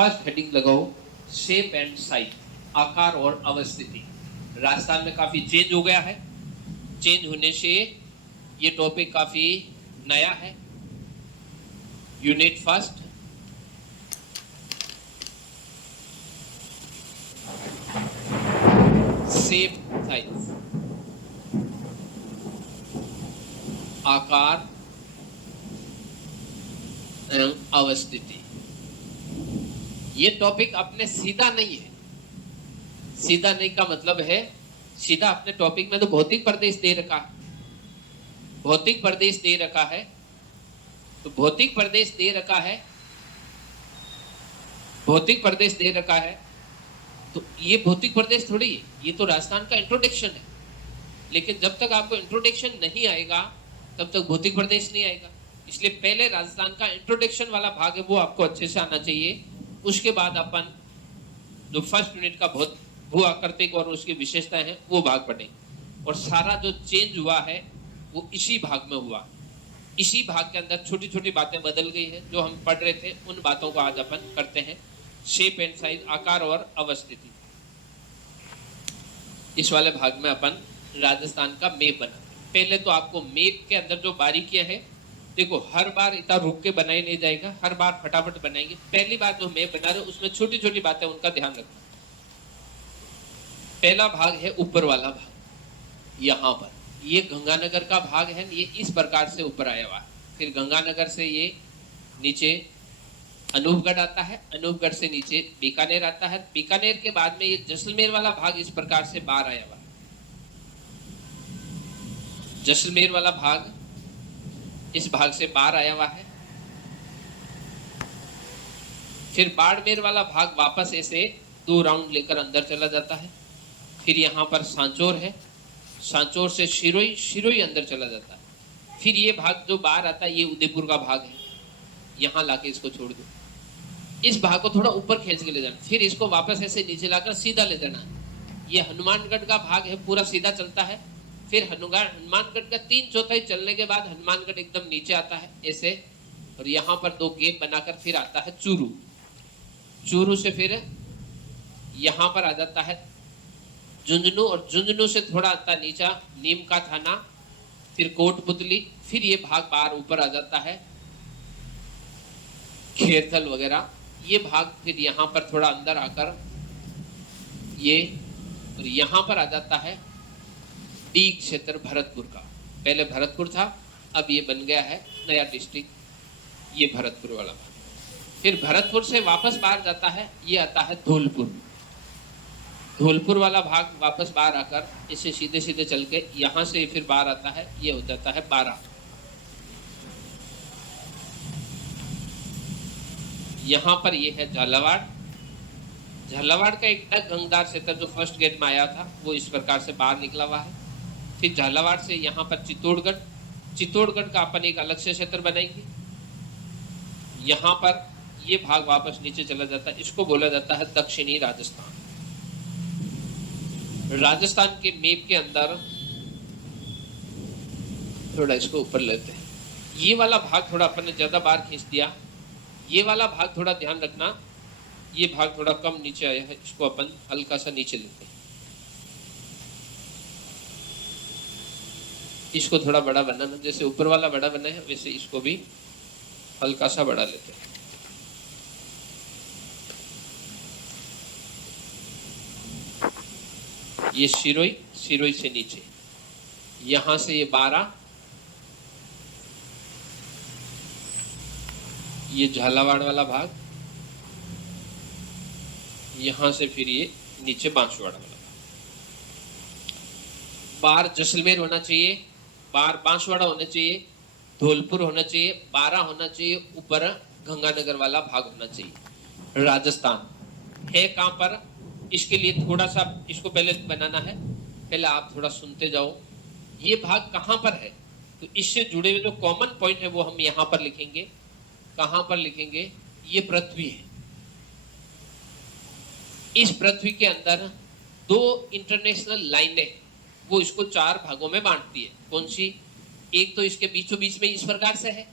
First heading लगाओ shape and size, आकार और अवस्थिति। राजस्थान में काफी चेंज हो गया है। चेंज होने से ये टॉपिक काफी नया है। यूनिट फर्स्ट, शेप साइज, आकार एवं अवस्थिति। ये टॉपिक अपने सीधा नहीं है। सीधा नहीं का मतलब है, सीधा अपने टॉपिक में तो भौतिक प्रदेश दे रखा है। भौतिक प्रदेश दे रखा है, तो भौतिक प्रदेश दे रखा है, भौतिक प्रदेश दे रखा है, तो ये भौतिक प्रदेश थोड़ी है, ये तो राजस्थान का इंट्रोडक्शन है। लेकिन जब तक आपको इंट्रोडक्शन नहीं आएगा तब तक भौतिक प्रदेश नहीं आएगा। इसलिए पहले राजस्थान का इंट्रोडक्शन वाला भाग है वो आपको अच्छे से आना चाहिए। उसके बाद अपन जो फर्स्ट यूनिट का भू आकृतिक और उसकी विशेषताएं हैं वो भाग पढ़ेंगे। और सारा जो चेंज हुआ है वो इसी भाग में हुआ। इसी भाग के अंदर छोटी छोटी बातें बदल गई है। जो हम पढ़ रहे थे उन बातों को आज अपन करते हैं। शेप एंड साइज, आकार और अवस्थिति। इस वाले भाग में अपन राजस्थान का मैप बना। पहले तो आपको मैप के अंदर जो बारीकियां है, देखो हर बार इतना रुक के बनाया नहीं जाएगा, हर बार फटाफट बनाएंगे। पहली बार जो मैप बना रहे हो उसमें छोटी छोटी बातें उनका ध्यान रखना। पहला भाग है ऊपर वाला भाग। यहाँ पर ये गंगानगर का भाग है, ये इस प्रकार से ऊपर आया हुआ है। फिर गंगानगर से ये नीचे अनूपगढ़ आता है, अनूपगढ़ से नीचे बीकानेर आता है, बीकानेर के बाद में ये जैसलमेर वाला भाग इस प्रकार से बाहर आया हुआ है। जैसलमेर वाला भाग इस भाग से बाहर आया हुआ है। फिर बाड़मेर वाला भाग वापस ऐसे 2 राउंड लेकर अंदर चला जाता है। फिर यहाँ पर सांचौर है, सांचौर से शिरोई, शिरोई अंदर चला जाता है। फिर ये भाग जो बाहर आता है ये उदयपुर का भाग है, यहाँ लाके इसको छोड़ दो। इस भाग को थोड़ा ऊपर खींच के ले जाना, फिर इसको वापस ऐसे नीचे लाकर सीधा ले जाना। ये हनुमानगढ़ का भाग है, पूरा सीधा चलता है। फिर हनुमानगढ़ का 3/4 चलने के बाद हनुमानगढ़ एकदम नीचे आता है ऐसे, और यहाँ पर 2 गेप बनाकर फिर आता है चूरू। चूरू से फिर यहाँ पर आ जाता है झुंझुनू, और झुंझुनू से थोड़ा आता नीचा नीम का थाना, फिर कोटपुतली। फिर ये भाग बाहर ऊपर आ जाता है खेरथल वगैरह। ये भाग फिर यहाँ पर थोड़ा अंदर आकर ये, और यहाँ पर आ जाता है डी क्षेत्र भरतपुर का। पहले भरतपुर था, अब ये बन गया है नया डिस्ट्रिक्ट, ये भरतपुर वाला भाग। फिर भरतपुर से वापस बाहर जाता है, ये आता है धौलपुर। धौलपुर वाला भाग वापस बाहर आकर इसे सीधे सीधे चल के यहाँ से फिर बाहर आता है, ये हो जाता है बारा। यहाँ पर ये है झालावाड़। झालावाड़ का एक गंगदार क्षेत्र जो फर्स्ट गेट में आया था वो इस प्रकार से बाहर निकला हुआ है। फिर झालावाड़ से यहाँ पर चित्तौड़गढ़, चित्तौड़गढ़ का अपन एक अलग से क्षेत्र बनाएंगे। यहाँ पर ये भाग वापस नीचे चला जाता है, इसको बोला जाता है दक्षिणी राजस्थान। राजस्थान के मैप के अंदर थोड़ा इसको ऊपर लेते हैं। ये वाला भाग थोड़ा अपन ने ज्यादा बार खींच दिया, ये वाला भाग थोड़ा ध्यान रखना। ये भाग थोड़ा कम नीचे आया है, इसको अपन हल्का सा नीचे लेते हैं। इसको थोड़ा बड़ा बनाना, जैसे ऊपर वाला बड़ा बना है वैसे इसको भी हल्का सा बड़ा लेते हैं। ये शिरोई, शिरोई से नीचे यहां से ये बारा, ये झालावाड़ वाला भाग, यहां से फिर ये नीचे बांसवाड़ा वाला भाग। बाहर जैसलमेर होना चाहिए, बाहर बांसवाड़ा होना चाहिए, धौलपुर होना चाहिए, बारा होना चाहिए, ऊपर गंगानगर वाला भाग होना चाहिए। राजस्थान है कहां पर, इसके लिए थोड़ा सा इसको पहले बनाना है। पहले आप थोड़ा सुनते जाओ, ये भाग कहां पर है, तो इससे जुड़े हुए जो कॉमन पॉइंट है वो हम यहाँ पर लिखेंगे। कहां पर लिखेंगे, ये पृथ्वी है। इस पृथ्वी के अंदर 2 इंटरनेशनल लाइनें, वो इसको 4 भागों में बांटती है। कौन सी, एक तो इसके बीचों बीच में इस प्रकार से है,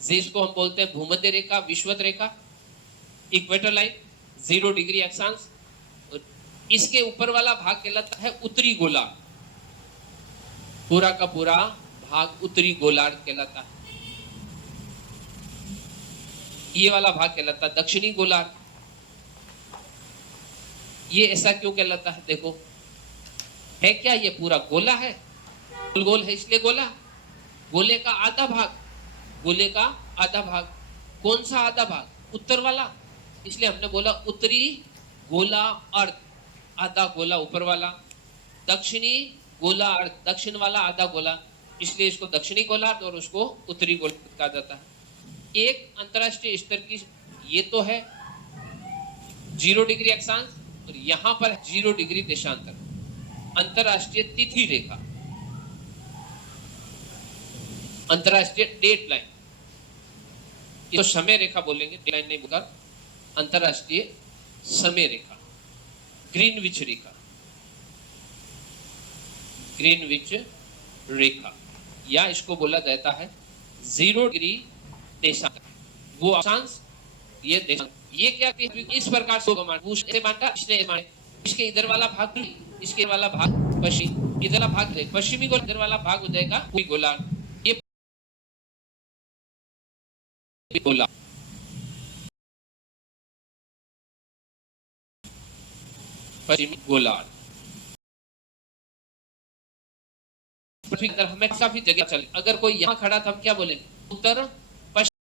जिसको हम बोलते हैं भूमध्य रेखा, विषुवत रेखा। इक्वेटर लाइन 0 डिग्री अक्षांश, और इसके ऊपर वाला भाग कहलाता है उत्तरी गोलार्ध। पूरा का पूरा भाग उत्तरी गोलार्ध कहलाता है। ये वाला भाग कहलाता है दक्षिणी गोलार्ध। ये ऐसा क्यों कहलाता है? देखो, है क्या ये पूरा गोला है, गोल गोल है इसलिए गोला। गोले का आधा भाग, गोले का आधा भाग, कौन सा आधा भाग? उत्तर वाला, इसलिए हमने बोला उत्तरी गोला अर्ध, आधा गोला ऊपर वाला। दक्षिणी गोला अर्ध, दक्षिण वाला आधा गोला, इसलिए इसको दक्षिणी गोलार्ध और उसको उत्तरी गोलार्ध कहा जाता है। एक अंतरराष्ट्रीय स्तर की ये तो है 0 डिग्री अक्षांश, और यहां पर 0 डिग्री देशांतर, अंतरराष्ट्रीय तिथि रेखा, अंतरराष्ट्रीय डेट लाइन, तो समय रेखा बोलेंगे, डेट लाइन नहीं बोलकर, अंतरराष्ट्रीय समय रेखा, ग्रीनविच रेखा, ग्रीनविच रेखा, या इसको बोला जाता है 0 डिग्री देशांतर। वो अक्षांश, ये देशांतर, ये क्या इस प्रकार से बांटा, इसके इधर वाला भाग, इसके वाला भाग पश्चिम, इधर वाला भाग पश्चिमी गोलार्ध, इधर वाला भाग हो जाएगा पूर्वी गोलार्ध। ये गोलार्ध, पश्चिमी गोलार्ध। हमें काफी जगह चले, अगर कोई यहाँ खड़ा था हम क्या बोले? उत्तर पश्चिम,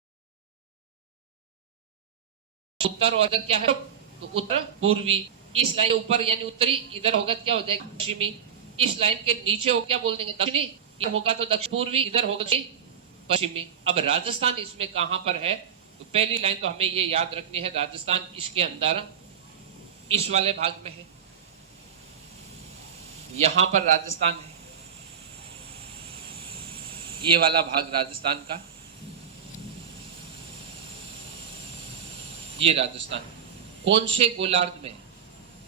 उत्तर और क्या है तो उत्तर पूर्वी। इस लाइन के ऊपर यानी उत्तरी, इधर होगा क्या हो जाएगा पश्चिमी। इस लाइन के नीचे हो क्या बोल देंगे? दक्षिणी, ये होगा तो दक्षिण पूर्वी, इधर होगा पश्चिमी। अब राजस्थान इसमें कहां पर है? तो पहली लाइन तो हमें ये याद रखनी है, राजस्थान इसके अंदर इस वाले भाग में है, यहां पर राजस्थान है, ये वाला भाग राजस्थान का, ये राजस्थान कौन से गोलार्ध में?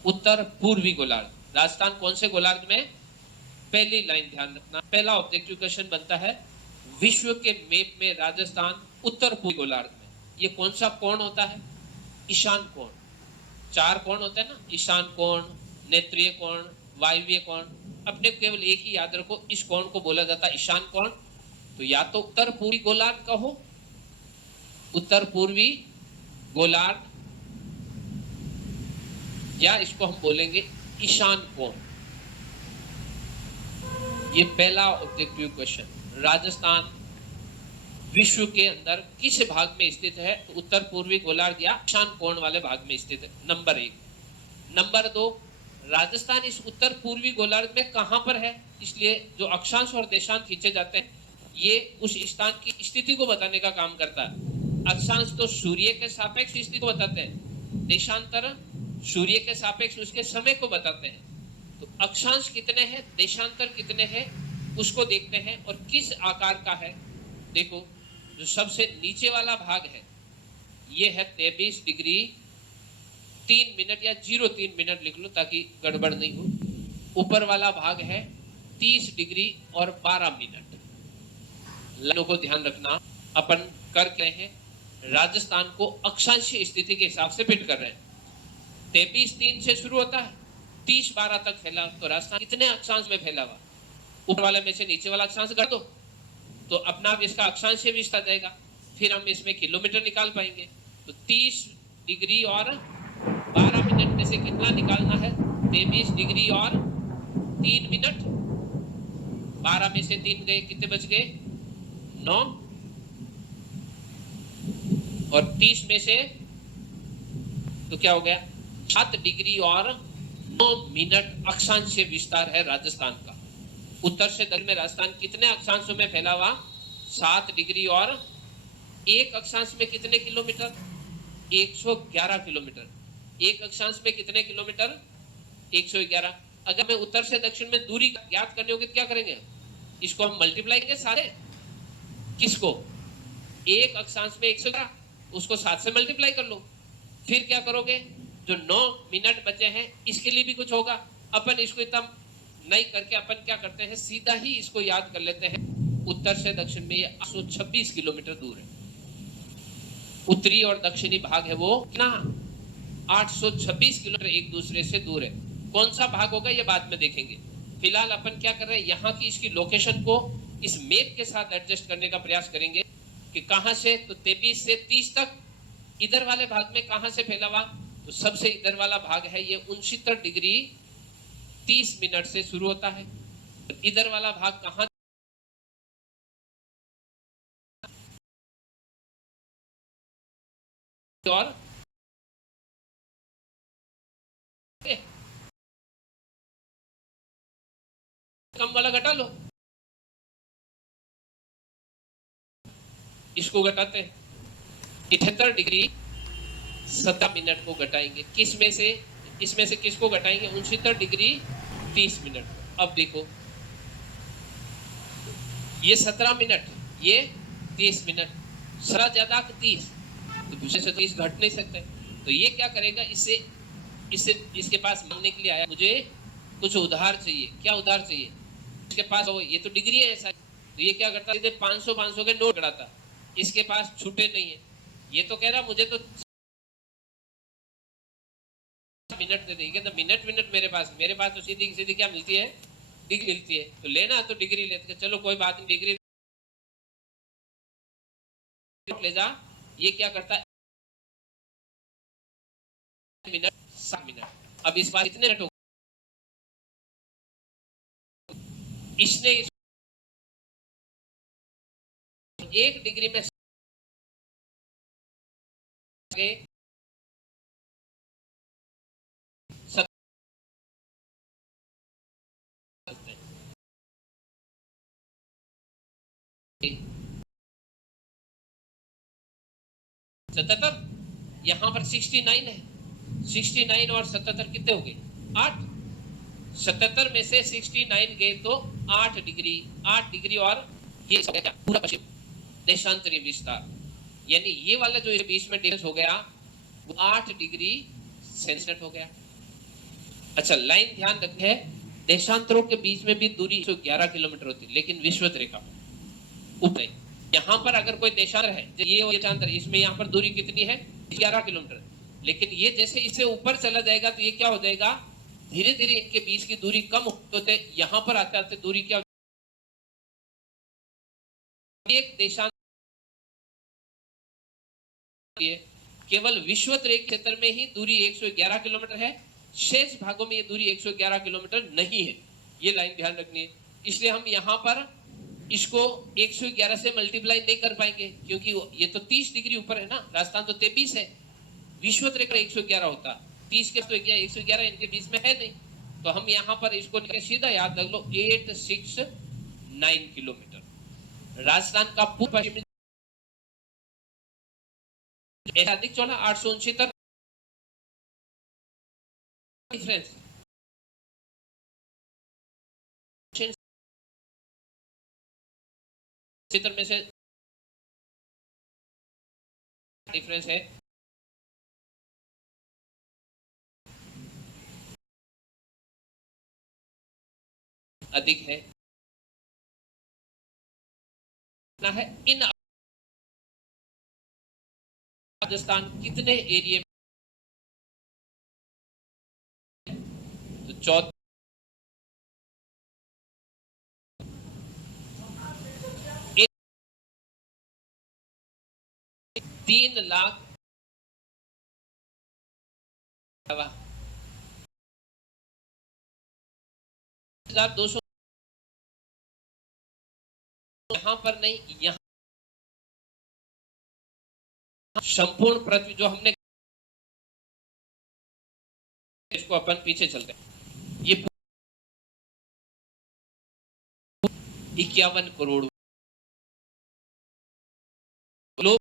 उत्तर पूर्वी गोलार्ध। राजस्थान कौन से गोलार्ध में? पहली लाइन ध्यान रखना, पहला ऑब्जेक्टिव क्वेश्चन बनता है विश्व के मैप में राजस्थान उत्तर पूर्वी गोलार्ध में। ये कौन सा कोण होता है? ईशान कोण। 4 कोण होते हैं ना, ईशान कोण, नेत्रीय कोण, वायव्य कोण। अपने केवल एक ही याद रखो, इस कोण को बोला जाता है ईशान कोण। तो या तो उत्तर पूर्वी गोलार्ध कहो, उत्तर पूर्वी गोलार्ध, या इसको हम बोलेंगे ईशान कोण। ये पहला ऑब्जेक्टिव क्वेश्चन। राजस्थान विश्व के अंदर किस भाग में स्थित है? तो उत्तर पूर्वी गोलार्ध या ईशान कोण वाले भाग में स्थित है, नंबर 1। नंबर 2, राजस्थान इस उत्तर पूर्वी गोलार्ध में कहां पर है? इसलिए जो अक्षांश और देशांत खींचे जाते हैं, ये उस स्थान की स्थिति को बताने का काम करता है। अक्षांश तो सूर्य के सापेक्ष स्थिति को बताते हैं, देशांतर सूर्य के सापेक्ष उसके समय को बताते हैं। तो अक्षांश कितने हैं, देशांतर कितने हैं, उसको देखते हैं, और किस आकार का है। देखो, जो सबसे नीचे वाला भाग है ये है 23 डिग्री 3 मिनट, या 03 मिनट लिख लो ताकि गड़बड़ नहीं हो। ऊपर वाला भाग है 30 डिग्री और 12 मिनट। लाइनों को ध्यान रखना, अपन कर रहे हैं राजस्थान को अक्षांशीय स्थिति के हिसाब से फिट कर रहे हैं। 23-3 से शुरू होता है, 30-12 तक फैला, तो राजस्थान कितने अक्षांश में फैला हुआ? ऊपर वाले में से नीचे वाला अक्षांश कर दो तो अपना आप इसका अक्षांश भी आ जाएगा, फिर हम इसमें किलोमीटर निकाल पाएंगे। तो 30 डिग्री और 12 मिनट में से कितना निकालना है? 23 डिग्री और 3 मिनट। 12 में से 3 गए, कितने बच गए? 9। और 30 में से तो क्या हो गया? 7 डिग्री और 9 मिनट अक्षांशीय विस्तार है राजस्थान का। उत्तर से दक्षिण में राजस्थान कितने अक्षांशों में फैला हुआ? 7 डिग्री और एक अक्षांश में कितने किलोमीटर? 111 किलोमीटर। एक अक्षांश में कितने किलोमीटर? 111। अगर मैं उत्तर से दक्षिण में दूरी ज्ञात करनी होगी तो क्या करेंगे? इसको हम मल्टीप्लाई करेंगे सारे। किसको? एक अक्षांश में 111, उसको 7 से मल्टीप्लाई कर लो। फिर क्या करोगे? जो 9 मिनट बचे हैं इसके लिए भी कुछ होगा। अपन इसको इतना नहीं करके अपन क्या करते हैं, सीधा ही इसको याद कर लेते हैं। उत्तर से दक्षिण में ये 826 किलोमीटर दूर है। उत्तरी और दक्षिणी भाग है वो कितना 826 किलोमीटर एक दूसरे से दूर है। कौन सा भाग होगा ये बाद में देखेंगे। फिलहाल अपन क्या कर रहे हैं, यहाँ की इसकी लोकेशन को इस मैप के साथ एडजस्ट करने का प्रयास करेंगे कि कहां से, तो 23 से 30 तक इधर वाले भाग में कहां से फैला हुआ, तो सबसे इधर वाला भाग है ये 69 डिग्री 30 मिनट से शुरू होता है। इधर वाला भाग कहां, और कम वाला घटा लो, इसको घटाते हैं 78 डिग्री 17 मिनट को घटाएंगे। किस में से, इसमें से किसको घटाएंगे, 69 डिग्री 30 मिनट। अब देखो ये 17 मिनट, ये 30 मिनट, 17 ज्यादा 30, तो दूसरे से 30 घट नहीं सकते। तो ये क्या करेगा, इससे इससे इसके पास मांगने के लिए आया, मुझे कुछ उधार चाहिए। क्या उधार चाहिए, इसके पास ये तो डिग्री है ऐसा, तो ये क्या करता है 500 के नोट गड़ाता, इसके पास छूटे नहीं है। ये तो कह रहा मुझे तो मिनट दे देंगे, तो मिनट मेरे पास तो सीधी सीधी क्या मिलती है, डिग्री मिलती है। तो लेना तो डिग्री लेते, चलो कोई बात नहीं, डिग्री ले जा। ये क्या करता है मिनट 7 मिनट। अब इस बार कितने मिनट हो, इसने 1 डिग्री में सतहत्तर, यहां पर 69 है, 69 और 77 कितने हो गए 8, 77 में से 69 गए तो 8 डिग्री, 8 डिग्री और ये क्या पूरा पश्चिम देशांतरी विस्तार, यानी ये वाला जो बीच में डिफरेंस हो गया वो 8 डिग्री सेंटीग्रेड हो गया। अच्छा लाइन ध्यान रखे, देशांतरों के बीच में भी दूरी 111 किलोमीटर होती है, लेकिन विषुवत रेखा ऊपर, यहाँ पर अगर कोई देशांतर है, ये देशांतर, इसमें यहाँ पर दूरी कितनी है 11 किलोमीटर, लेकिन ये जैसे इससे ऊपर चला जाएगा तो ये क्या हो जाएगा, धीरे धीरे इनके बीच की दूरी कम होते, यहाँ पर आते आते दूरी क्या, एक देशांतर केवल विषुवत रेखा क्षेत्र में ही दूरी 111 किलोमीटर है, शेष भागों में ये दूरी 111 किलोमीटर नहीं है। ये लाइन ध्यान रखनी है। इसलिए हम यहाँ पर इसको 111 से मल्टीप्लाई नहीं कर पाएंगे, क्योंकि ये तो 30 डिग्री ऊपर है ना, राजस्थान तो 23 है, विषुवत रेखा 111 होता, 30 के तो 111 इनके बीच में है नहीं, तो हम यहाँ पर इसको सीधा याद रख लो 869 किलोमीटर। राजस्थान का पूर्व पश्चिमी अधिक चौड़ा 869 डिफरेंस, क्षेत्र में से डिफरेंस है, अधिक है ना है। इन राजस्थान कितने एरिया में, तो 14 3,02,000 यहाँ पर नहीं, यहाँ संपूर्ण पृथ्वी जो हमने, इसको अपन पीछे चलते हैं, ये 51 करोड़ लोग,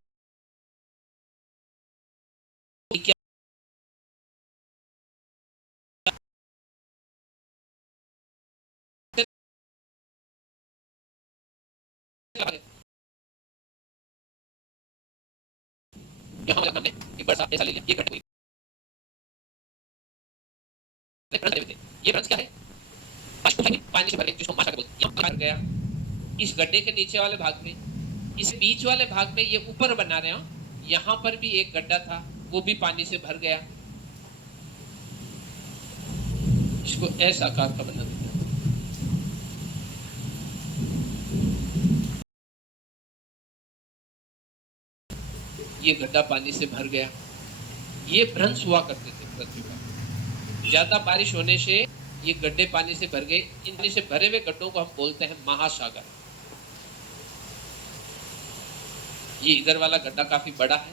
यहाँ हमने एक बड़ा सा ऐसा ले लिया, ये कट हुई, ये ब्रंच क्या है, पानी से भरे जिसको माशा बोलते हैं, यहाँ भर गया इस गड्ढे के नीचे वाले भाग में, इस बीच वाले भाग में ये ऊपर बना रहे हो, यहाँ पर भी एक गड्ढा था, वो भी पानी से भर गया। इसको ऐसा आकार का बना देता है। ये गड्ढा पानी से भर गया। ये भ्रंश हुआ करते थे पृथ्वी पर। ज्यादा बारिश होने से ये गड्ढे पानी से भर गए। इन पानी से भरे हुए गड्ढों को हम बोलते हैं महासागर। ये इधर वाला गड्ढा काफी बड़ा है,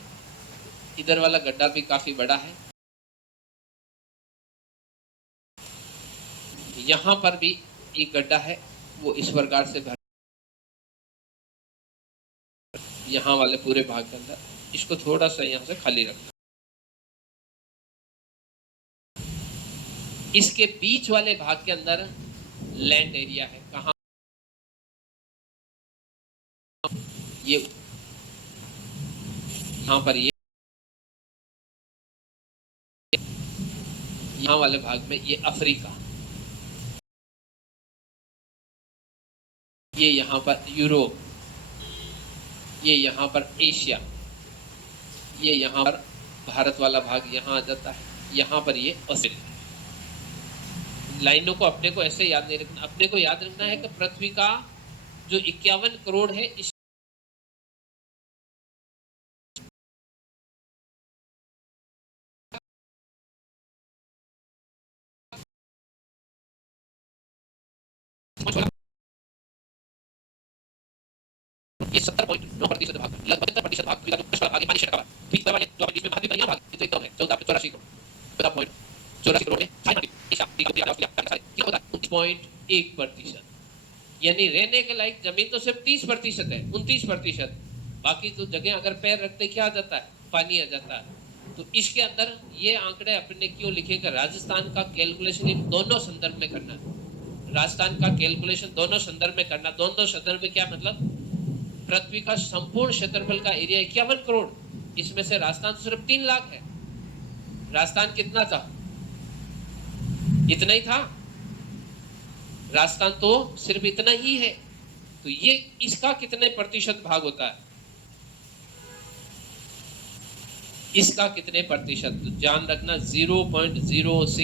इधर वाला गड्ढा भी काफी बड़ा है। यहाँ पर भी एक गड्ढा है, वो इस प्रकार से भर, यहाँ वाले पूरे भाग के अंदर। इसको थोड़ा सा यहाँ से खाली रखना। इसके बीच वाले भाग के अंदर लैंड एरिया है। कहाँ? ये यहाँ पर, ये यहाँ वाले भाग में ये अफ्रीका, ये यहाँ पर यूरोप, ये यहाँ पर एशिया, ये यहाँ पर भारत वाला भाग यहाँ आ जाता है। यहाँ पर ये ऑस्ट्रेलिया। लाइनों को अपने को ऐसे याद नहीं रखना। अपने को याद रखना है कि पृथ्वी का जो 51 करोड़ है, इस ये 70.9% भाग, लगभग 70% भाग पृथ्वी का भाग पानी से ढका हुआ है। बीच वाला जो बीच में भाग भी यहाँ भाग, ये तो एकदम है 14.84 करोड़, 14.84 करोड़ है। एशिया 29.1%। यानी रहने के लायक जमीन तो सिर्फ 30% है, 29%। बाकी तो जगह अगर पैर रखते क्या आ जाता है? पानी आ जाता है। तो इसके अंदर ये आंकड़े अपने क्यों लिखे कि राजस्थान का कैलकुलेशन इन दोनों संदर्भ में करना है। राजस्थान का कैलकुलेशन दोनों संदर्भ में करना। दोनों संदर्भ में क्या मतलब? पृथ्वी का संपूर्ण क्षेत्रफल का एरिया 51 करोड़, इसमें से राजस्थान तो सिर्फ 3 लाख है। राजस्थान कितना था? इतना ही था। राजस्थान तो सिर्फ इतना ही है। तो ये इसका कितने प्रतिशत भाग होता है? इसका कितने प्रतिशत? तो ध्यान रखना 0.06